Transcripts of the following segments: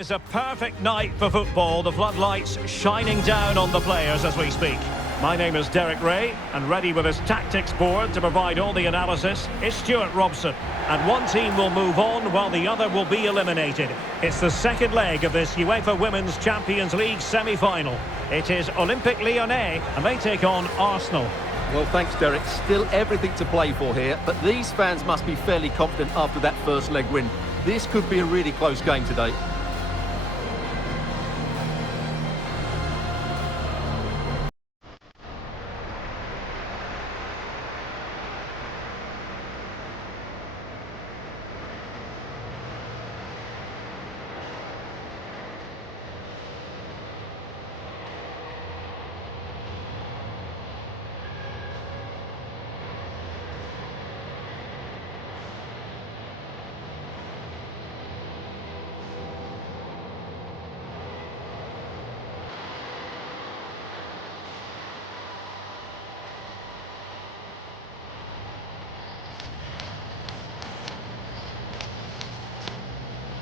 It's a perfect night for football, the floodlights shining down on the players as we speak. My name is Derek Ray, and ready with his tactics board to provide all the analysis is Stuart Robson. And one team will move on while the other will be eliminated. It's the second leg of this UEFA Women's Champions League semi-final. It is Olympique Lyonnais, and they take on Arsenal. Well, thanks, Derek. Still everything to play for here, but these fans must be fairly confident after that first leg win. This could be a really close game today.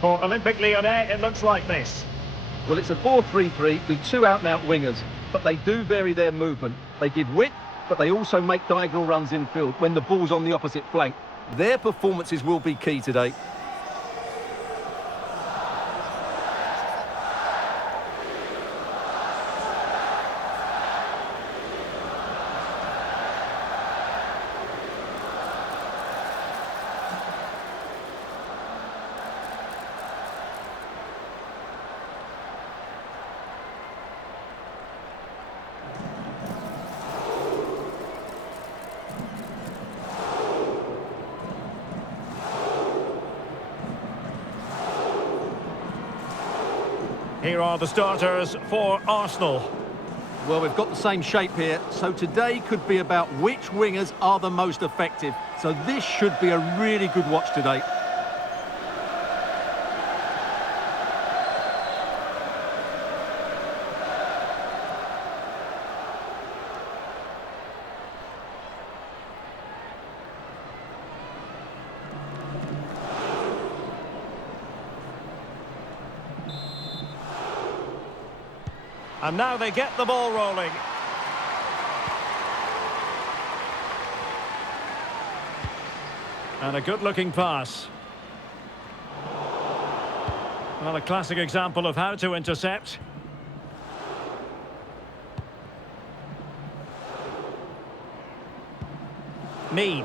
For Olympique Lyonnais, it looks like this. Well, it's a 4-3-3 with two out-and-out wingers, but they do vary their movement. They give width, but they also make diagonal runs infield when the ball's on the opposite flank. Their performances will be key today. Here are the starters for Arsenal. Well, we've got the same shape here, so today could be about which wingers are the most effective. So this should be a really good watch today. And now they get the ball rolling. And a good-looking pass. Well, a classic example of how to intercept. Mead.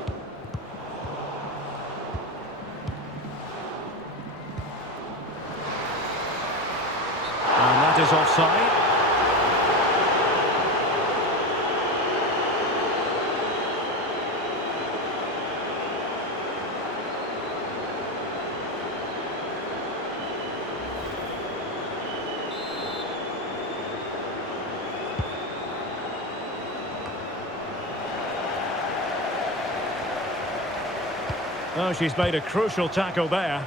And that is offside. Oh, she's made a crucial tackle there.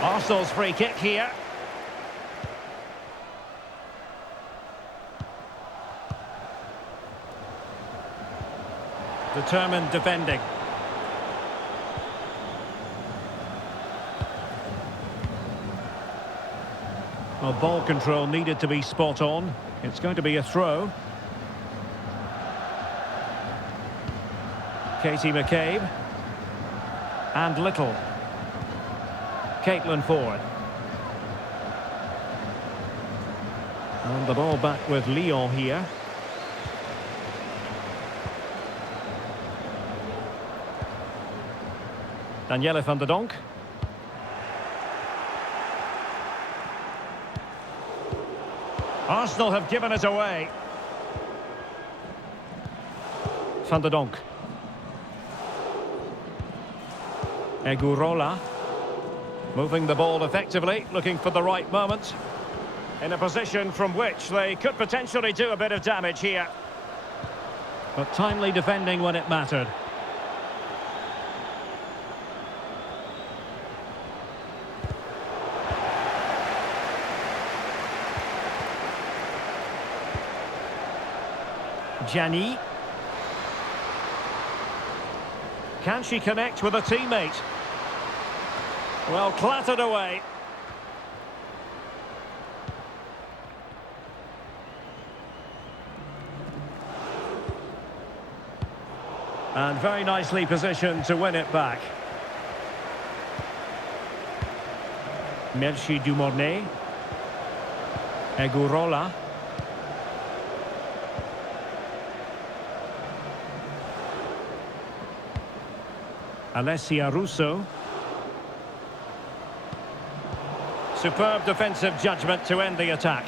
Arsenal's free kick here. Determined defending. Well, ball control needed to be spot on. It's going to be a throw. Katie McCabe. And Little. Caitlin Ford. And the ball back with Lyon here. Danielle van der Donk. Arsenal have given it away. Van der Donk. Egurola. Moving the ball effectively, looking for the right moment. In a position from which they could potentially do a bit of damage here. But timely defending when it mattered. Gianni. Can she connect with a teammate? Well, clattered away. And very nicely positioned to win it back. Merci Dumornay. Egurola. Alessia Russo. Superb defensive judgment to end the attack.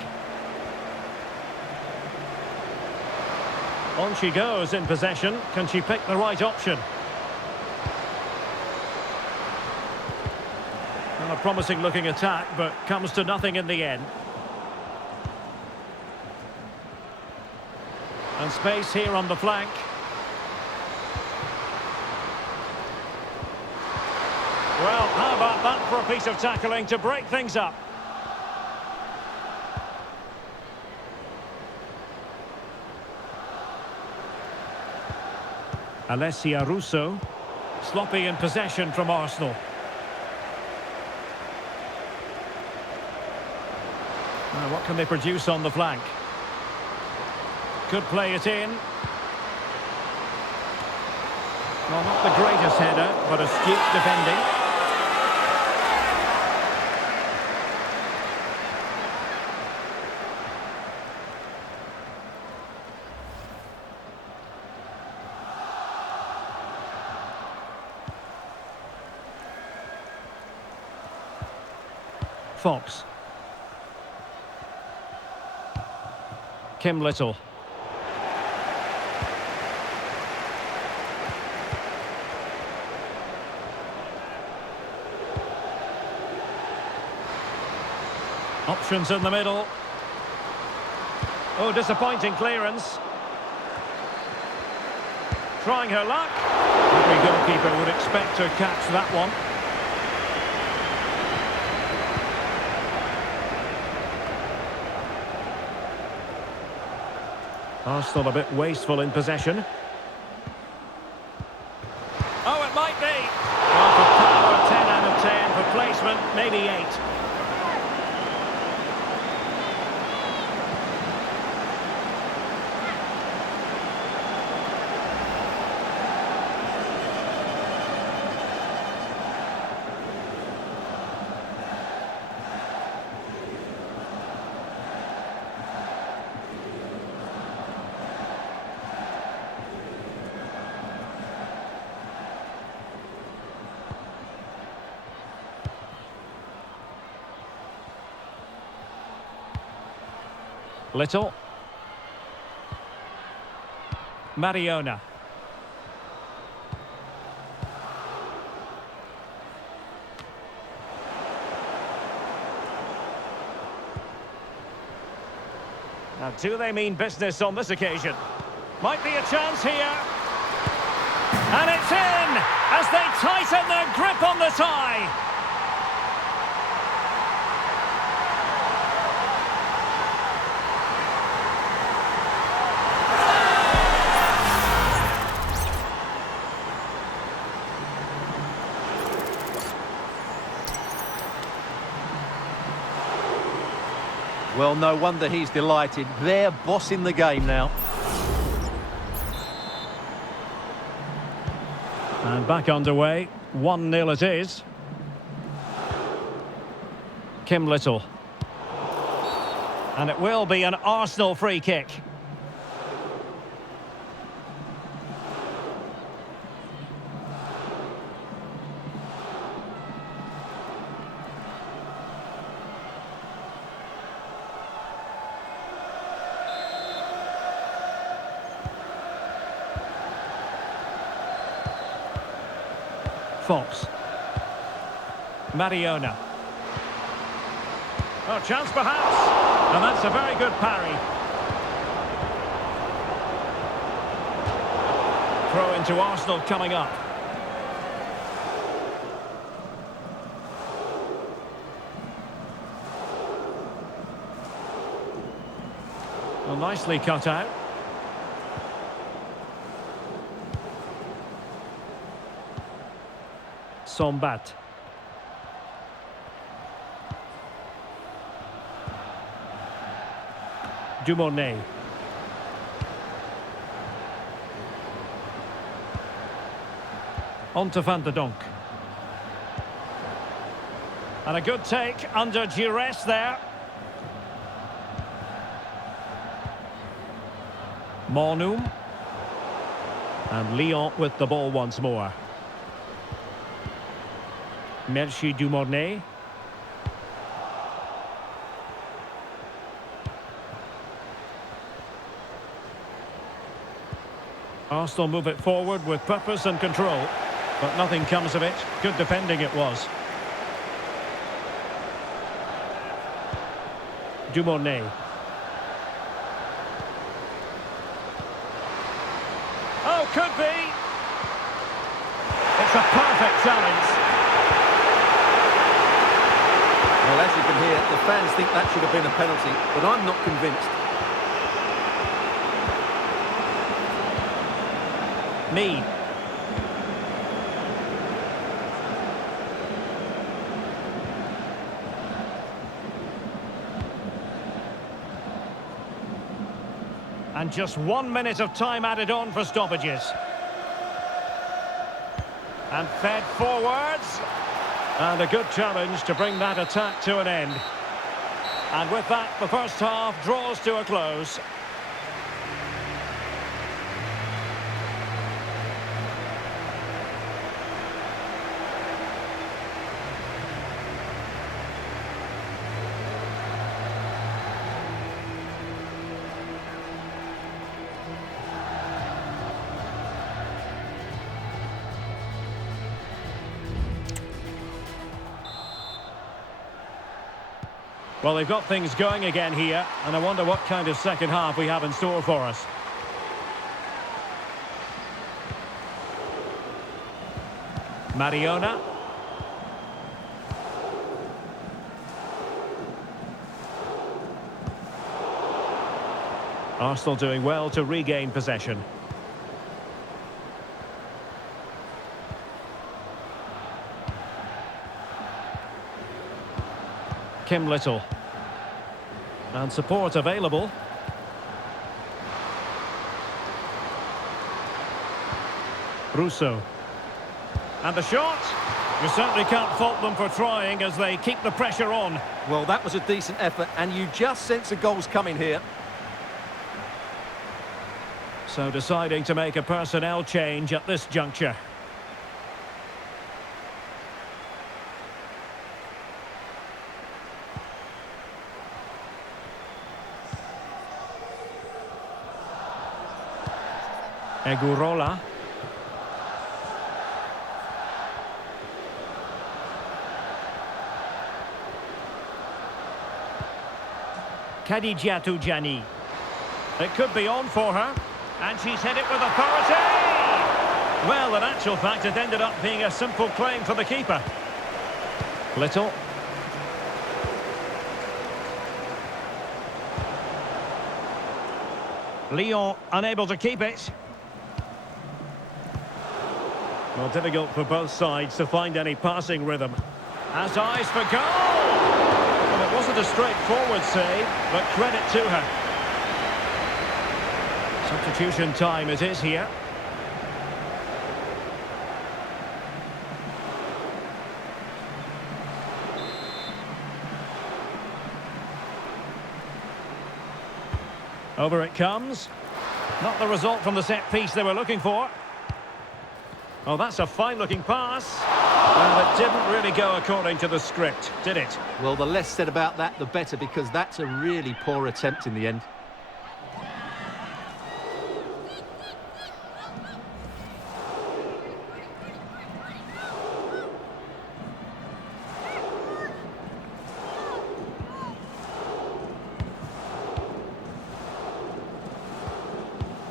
On she goes in possession. Can she pick the right option? Well, a promising looking attack, but comes to nothing in the end. And space here on the flank. Well, how about that for a piece of tackling to break things up? Alessia Russo. Sloppy in possession from Arsenal. Now, what can they produce on the flank? Could play it in. Well, not the greatest header, but astute defending. Fox. Kim Little. Options in the middle. Oh, disappointing clearance. Trying her luck. Every goalkeeper would expect to catch that one. Arsenal a bit wasteful in possession. Oh, it might be. Well, for power, 10 out of 10. For placement, maybe 8. Little. Mariona. Now, do they mean business on this occasion? Might be a chance here. And it's in as they tighten their grip on the tie. Well, no wonder he's delighted. They're bossing the game now. And back underway. 1-0 it is. Kim Little. And it will be an Arsenal free kick. Fox. Mariona. Oh, chance perhaps. And that's a very good parry. Throw into Arsenal coming up. Well, nicely cut out. Sombat. Dumornay. On to Van de Donk. And a good take under duress there. Mornum. And Lyon with the ball once more. Merci Dumornay. Arsenal move it forward with purpose and control. But nothing comes of it. Good defending it was. Dumornay. Oh, could be. It's a perfect challenge. Well, as you can hear, the fans think that should have been a penalty, but I'm not convinced. Mead. And just 1 minute of time added on for stoppages. And fed forwards. And a good challenge to bring that attack to an end. And with that, the first half draws to a close. Well, they've got things going again here, and I wonder what kind of second half we have in store for us. Mariona. Arsenal doing well to regain possession. Kim Little. And support available. Russo. And the shot. You certainly can't fault them for trying as they keep the pressure on. Well, that was a decent effort, and you just sense a goal's coming here. So deciding to make a personnel change at this juncture. Egurola. Khadijatu Jani. It could be on for her. And she's hit it with authority! Well, in actual fact, it ended up being a simple claim for the keeper. Little. Lyon unable to keep it. Well, difficult for both sides to find any passing rhythm. Has eyes for goal! Well, it wasn't a straightforward save, but credit to her. Substitution time it is here. Over it comes. Not the result from the set piece they were looking for. Oh, that's a fine-looking pass. Well, it didn't really go according to the script, did it? Well, the less said about that, the better, because that's a really poor attempt in the end.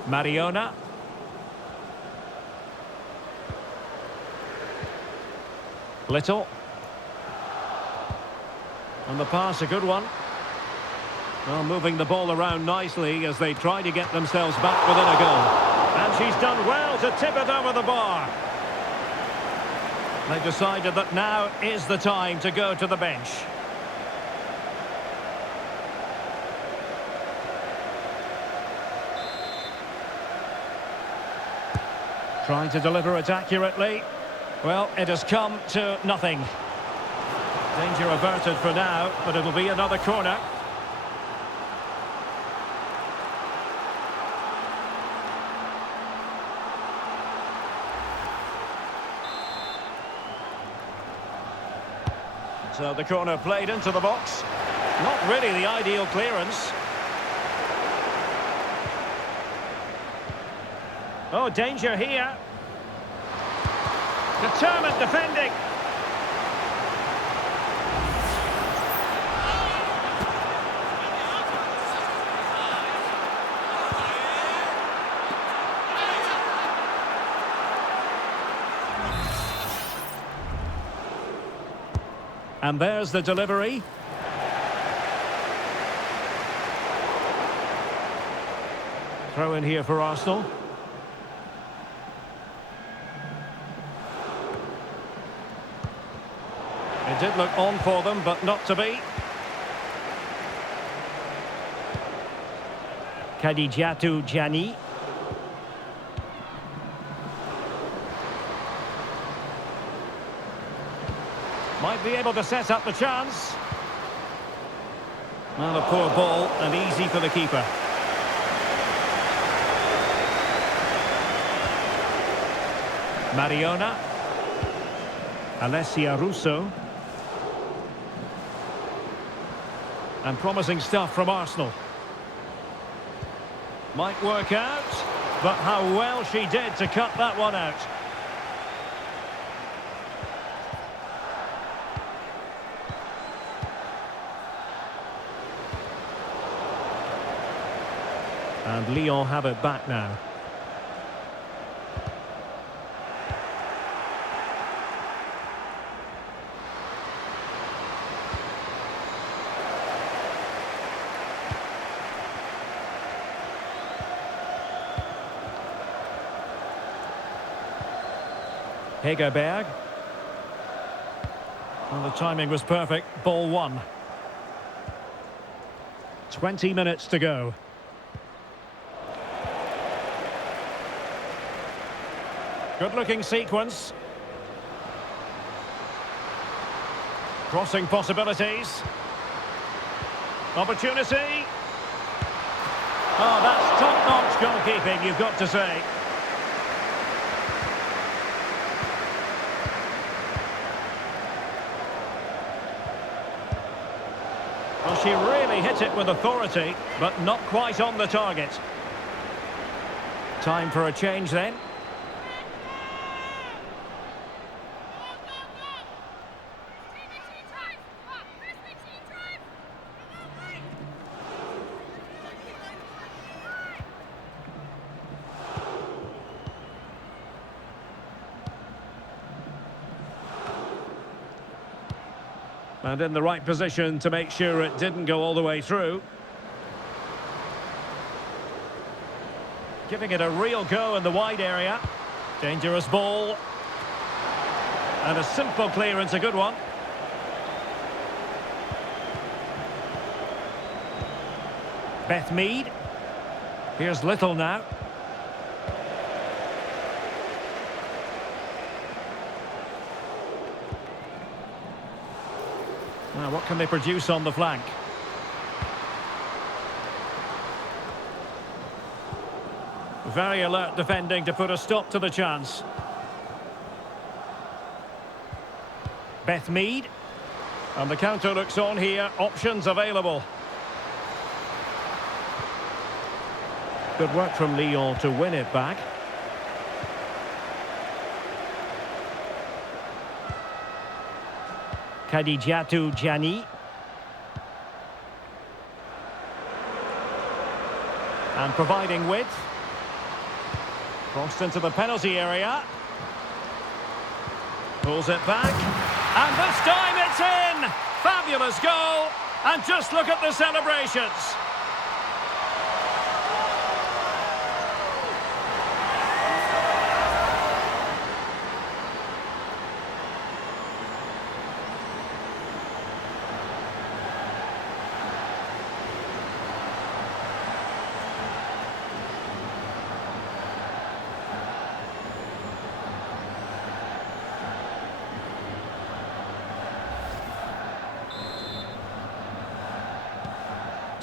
Mariona. Little. And the pass, a good one. Well, moving the ball around nicely as they try to get themselves back within a goal. And she's done well to tip it over the bar. They've decided that now is the time to go to the bench. Trying to deliver it accurately. Well, it has come to nothing. Danger averted for now, but it'll be another corner. So the corner played into the box. Not really the ideal clearance. Oh, danger here. Determined defending. And there's the delivery. Throw in here for Arsenal. It did look on for them, but not to be. Khadijatu Jani. Might be able to set up the chance. Well, a poor ball and easy for the keeper. Mariona. Alessia Russo. And promising stuff from Arsenal. Might work out, but how well she did to cut that one out. And Lyon have it back now. Hegerberg. Well, the timing was perfect. Ball one. 20 minutes to go. Good-looking sequence. Crossing possibilities. Opportunity. Oh, that's top-notch goalkeeping, you've got to say. Well, she really hit it with authority, but not quite on the target. Time for a change then. And in the right position to make sure it didn't go all the way through. Giving it a real go in the wide area. Dangerous ball. And a simple clearance, a good one. Beth Mead. Here's Little now. Now, what can they produce on the flank? Very alert defending to put a stop to the chance. Beth Mead. And the counter looks on here. Options available. Good work from Lyon to win it back. Khadijatu Jani. And providing width. Crossed into the penalty area. Pulls it back. And this time it's in! Fabulous goal. And just look at the celebrations.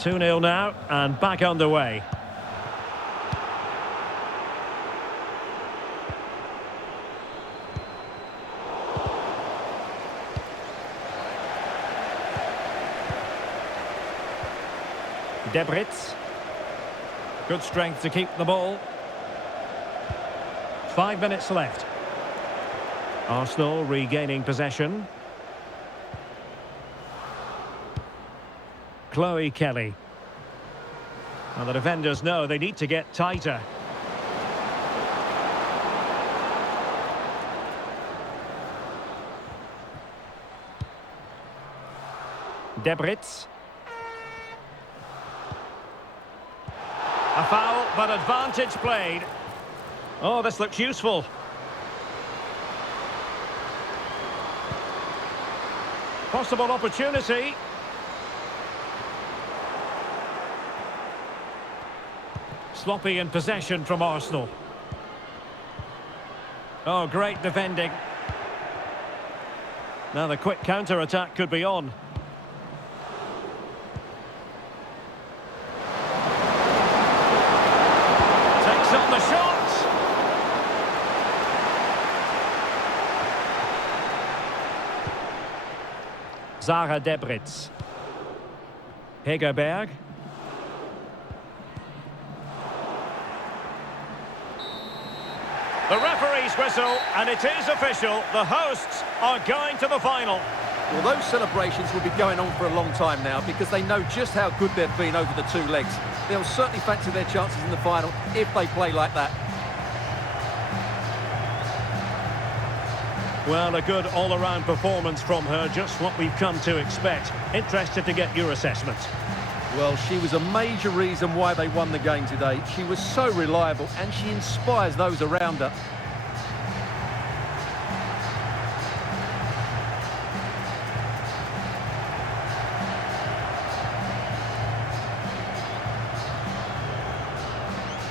2-0 now, and back underway. Debritz. Good strength to keep the ball. 5 minutes left. Arsenal regaining possession. Chloe Kelly. And the defenders know they need to get tighter. Debritz. A foul, but advantage played. Oh, this looks useful. Possible opportunity. Sloppy in possession from Arsenal. Oh, great defending. Now the quick counter-attack could be on. Takes on the shot. Zara Debritz. Hegerberg. The referee's whistle, and it is official. The hosts are going to the final. Well, those celebrations will be going on for a long time now because they know just how good they've been over the two legs. They'll certainly fancy their chances in the final if they play like that. Well, a good all-around performance from her, just what we've come to expect. Interested to get your assessment. Well, she was a major reason why they won the game today. She was so reliable and she inspires those around her.